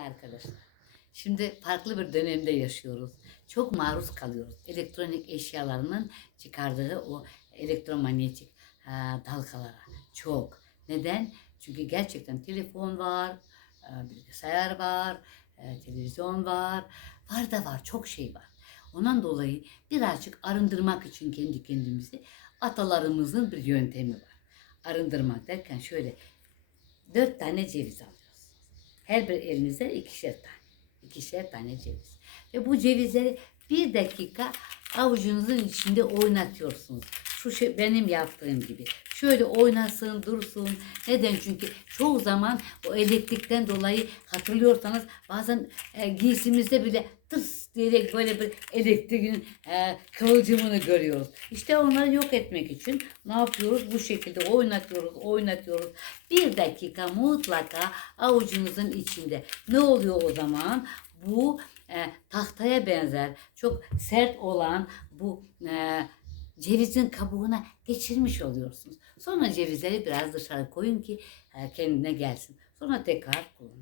arkadaşlar. Şimdi farklı bir dönemde yaşıyoruz. Çok maruz kalıyoruz. Elektronik eşyalarının çıkardığı o elektromanyetik ha, dalgalara. Çok. Neden? Çünkü gerçekten telefon var, e, bilgisayar var, e, televizyon var. Var da var. Çok şey var. Ondan dolayı birazcık arındırmak için kendi kendimizi atalarımızın bir yöntemi var. Arındırmak derken şöyle dört tane ceviz alıyorsunuz. Her bir elinize ikişer tane. ikişer tane ceviz. Ve bu cevizleri bir dakika avucunuzun içinde oynatıyorsunuz. Şu şey benim yaptığım gibi. Şöyle oynasın, dursun. Neden? Çünkü çoğu zaman o elektrikten dolayı hatırlıyorsanız bazen e, giysimizde bile tırs diyerek böyle bir elektriğin e, kıvılcımını görüyoruz. İşte onları yok etmek için ne yapıyoruz? Bu şekilde oynatıyoruz, oynatıyoruz. Bir dakika mutlaka avucunuzun içinde. Ne oluyor o zaman? Bu e, tahtaya benzer, çok sert olan bu e, cevizin kabuğuna geçirmiş oluyorsunuz. Sonra cevizleri biraz dışarı koyun ki e, kendine gelsin. Sonra tekrar kullanın.